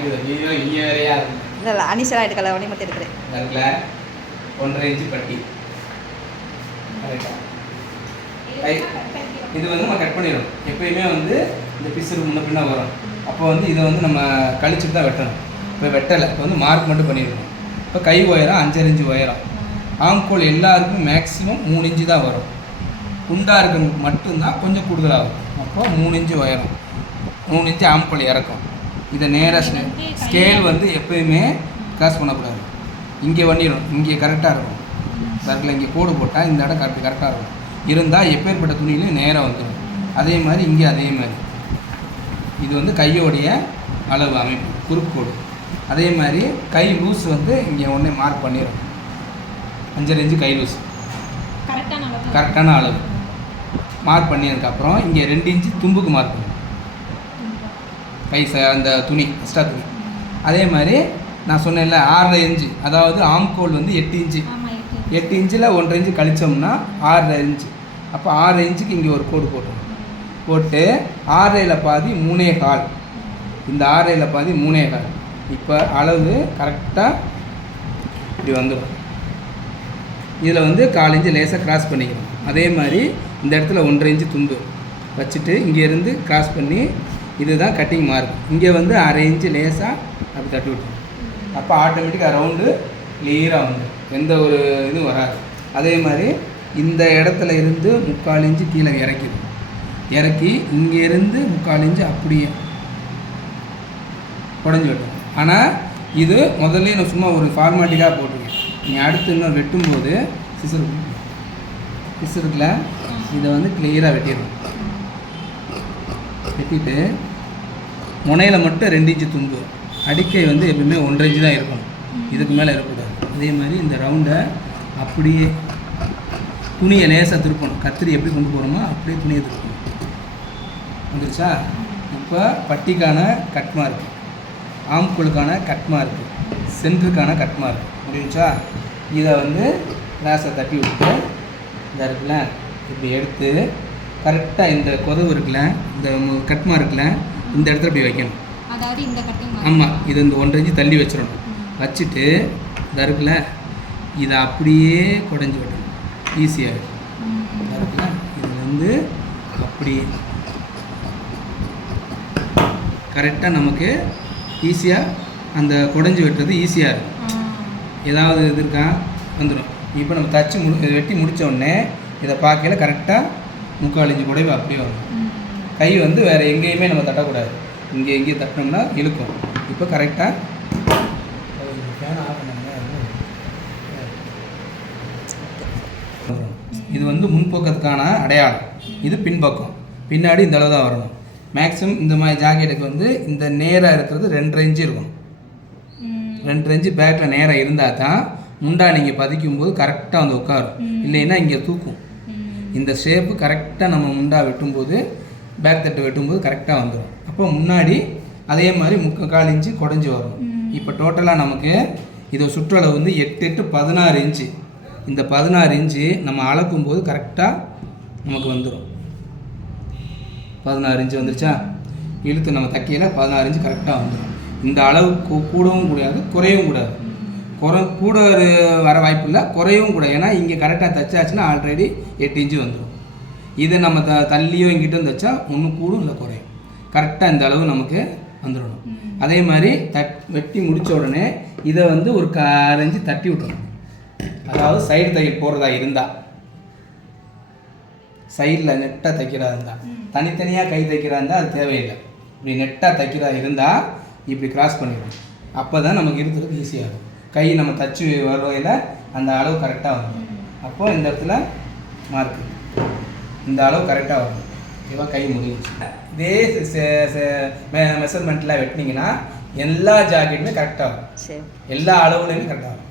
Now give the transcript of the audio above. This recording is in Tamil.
இல்லை இல்லை அனிஷா உடனே மட்டும் எடுக்கிறேன் ஒன்றரை இன்ச்சு பட்டி. இது வந்து நம்ம கட் பண்ணிடணும். எப்பயுமே வந்து இந்த பிசுறு முன்ன பின்ன வரும். அப்போ வந்து இதை வந்து நம்ம கழிச்சுட்டு தான் வெட்டணும். இப்போ வெட்டலை. இப்போ வந்து மார்க் மட்டும் பண்ணிடணும். இப்போ கை உயரம் அஞ்சரை இன்ச்சு உயரம். ஆம்கோல் எல்லாருக்கும் மேக்ஸிமம் மூணு இன்ச்சு தான் வரும். குண்டாக இருக்கிறவங்களுக்கு மட்டும்தான் கொஞ்சம் கூடுதலாகும். அப்போ மூணு இன்ச்சு உயரம். மூணு இன்ச்சு ஆம்கோல் இறக்கும். இதை நேராக ஸ்கேல் வந்து எப்பயுமே கிராஸ் பண்ணக்கூடாது. இங்கே பண்ணிடணும் இங்கே கரெக்டாக இருக்கும். சர்க்கிள் இங்கே கோடு போட்டால் இந்த இடம் கரெக்ட் கரெக்டாக இருக்கும். இருந்தால் எப்பேற்பட்ட துணியிலும் நேராக வந்துடும் அதே மாதிரி இங்கே அதே மாதிரி. இது வந்து கையோடைய அளவு அமைப்பு குறுக்கோடு அதே மாதிரி கை லூஸ் வந்து இங்கே ஒன்றே மார்க் பண்ணிடும் அஞ்சரை இன்ச்சு கை லூஸ் கரெக்டான அளவு. கரெக்டான அளவு. மார்க் பண்ணியதுக்கப்புறம் இங்கே ரெண்டு இன்ச்சு தும்புக்கு மார்க் பண்ணணும் கை ச அந்த துணி எக்ஸ்ட்ரா துணி. அதே மாதிரி நான் சொன்னேன்ல ஆறரை இன்ச்சு அதாவது ஆம்கோல் வந்து எட்டு இன்ச்சு எட்டு இன்ச்சில் ஒன்றரை இன்ச்சு கழிச்சோம்னா ஆறரை இன்ச்சு அப்போ ஆறரை இன்ச்சுக்கு இங்கே ஒரு கோடு போட்டோம் போட்டு ஆறரையில் பாதி மூணே கால். இந்த ஆறரையில் பாதி மூணே கால். இப்போ அளவு கரெக்டாக இப்படி வந்துடும் இதில் வந்து கால் இன்ச்சு லேசாக கிராஸ் பண்ணிக்கணும். அதே மாதிரி இந்த இடத்துல ஒன்றரை இன்ச்சு துண்டு வச்சுட்டு இங்கேருந்து கிராஸ் பண்ணி இதுதான் கட்டிங் மார்க் இங்கே வந்து அரை இன்ச்சு லேசாக அப்படி தட்டி விட்டுரும் அப்போ ஆட்டோமேட்டிக்காக ரவுண்டு கிளியராக வந்து. எந்த ஒரு இதுவும் வராது. அதே மாதிரி இந்த இடத்துல இருந்து முக்கால் இன்ச்சு கீழே இறக்கிடும். இறக்கி இங்கேருந்து முக்கால் இன்ச்சு அப்படியே குடஞ்சி விட்டோம் ஆனால் இது முதல்ல நான் சும்மா ஒரு ஃபார்மாலிட்டிக்காக போட்டிருக்கேன். நீ அடுத்து இன்னும் வெட்டும்போது சிசர் சிசருக்குள்ள இதை வந்து கிளியராக வெட்டிடுவோம் வெட்டிட்டு முனையில் மட்டும் ரெண்டு இன்ச்சு தும்பு அடிக்கை வந்து எப்பவுமே ஒன்றரை இன்ச்சு தான் இருக்கணும் இதுக்கு மேலே இருக்கக்கூடாது. அதே மாதிரி இந்த ரவுண்டை அப்படியே துணியை லேசாக திருப்பணும். கத்திரி எப்படி கொண்டு போகிறோமோ அப்படியே துணியை திருப்பணும். வந்துருச்சா? இப்போ பட்டிக்கான கட் மார்க் ஆம்குளுக்கான கட் மார்க் சென்டருக்கான கட் மார்க் முடிஞ்சுச்சா இதை வந்து லேசாக தட்டி விட்டு இந்த இருக்குல்ல இப்படி எடுத்து கரெக்டாக இந்த கொதவு இருக்குல்ல இந்த கட் மார்க்கில் இந்த இடத்துல இப்படி வைக்கணும். அதாவது இந்த கட்டிங் ஆமாம் இது இந்த ஒன்றரை இன்ச்சு தள்ளி வச்சிடணும். வச்சுட்டு இந்த இருக்குல்ல இதை அப்படியே குடஞ்சி விடணும். ஈஸியாக இருக்குல்ல இது வந்து அப்படியே. கரெக்டாக நமக்கு ஈஸியாக அந்த குடஞ்சி வெட்டுறது ஈஸியாக இருக்கும். ஏதாவது இது இருக்கா? வந்துடும். இப்போ நம்ம தச்சு மு இதை வெட்டி முடிச்ச உடனே இதை பார்க்கையில கரெக்டாக முக்கால் இன்ச்சு குடைவு அப்படியே வரும் கை வந்து வேறு எங்கேயுமே நம்ம தட்டக்கூடாது. இங்கே எங்கேயும் தட்டினோம்னா இழுக்கும். இப்போ கரெக்டாக இது வந்து முன்பக்கத்துக்கான அடையாளம். இது பின்பக்கம். பின்னாடி இந்த அளவு தான் வரணும். மேக்ஸிமம் இந்த மாதிரி ஜாக்கெட்டுக்கு வந்து இந்த நேராக இருக்கிறது ரெண்டரை இன்ச்சு இருக்கும். ரெண்டு இன்ச்சு பேக்கில் நேராக இருந்தால் தான் முண்டா நீங்கள் பதிக்கும் போது கரெக்டாக வந்து உட்காரும். இல்லைன்னா இங்கே தூக்கும். இந்த ஷேப்பு கரெக்டாக நம்ம முண்டா வெட்டும்போது பேக் தட்டு வெட்டும்போது கரெக்டாக வந்துடும் அப்போ முன்னாடி அதே மாதிரி முக்க கால் இன்ச்சு குடஞ்சி வரும். இப்போ டோட்டலாக நமக்கு இது சுற்றளவு வந்து எட்டு எட்டு பதினாறு இன்ச்சு. இந்த பதினாறு இன்ச்சு நம்ம அளக்கும் போது கரெக்டாக நமக்கு வந்துடும் பதினாறு இன்ச்சு வந்துருச்சா? இழுத்து நம்ம தைக்கையில் பதினாறு இன்ச்சு கரெக்டாக வந்துடும் இந்த அளவு கூடவும் கூடாது குறையவும் கூடாது. குறை கூட வர வாய்ப்பு இல்லை குறையவும் கூடாது. ஏன்னா இங்கே கரெக்டாக தைச்சாச்சுன்னா ஆல்ரெடி எட்டு இன்ச்சு வந்துடும் இது நம்ம த தள்ளியோ இங்கிட்டும் தைச்சா ஒன்றும் கூடும் இல்லை குறையும். கரெக்டாக இந்த அளவு நமக்கு வந்துடணும். அதே மாதிரி தட் வெட்டி முடிச்ச உடனே இதை வந்து ஒரு கரைஞ்சி தட்டி விட்டணும் அதாவது சைடு தையல் போடுறதா இருந்தால் சைடில் நெட்டாக தைக்கிறதா இருந்தால் தனித்தனியாக கை தைக்கிறதா இருந்தால் அது தேவையில்லை. இப்படி நெட்டாக தைக்கிறதா இருந்தால் இப்படி கிராஸ் பண்ணிடணும். அப்போ தான் நமக்கு இருக்கிறதுக்கு ஈஸியாக இருக்கும் கை நம்ம தச்சு வரையில் அந்த அளவு கரெக்டாக வரும் அப்போ இந்த இடத்துல மார்க்கு இந்த அளவு கரெக்டாக வரும். ஓகேவா கை முடிஞ்சுச்சு. இதே மெஷர்மெண்ட்டில் வெட்டினீங்கன்னா எல்லா ஜாக்கெட்டுமே கரெக்டாக வரும். எல்லா அளவுலையுமே கரெக்டாக வரும்.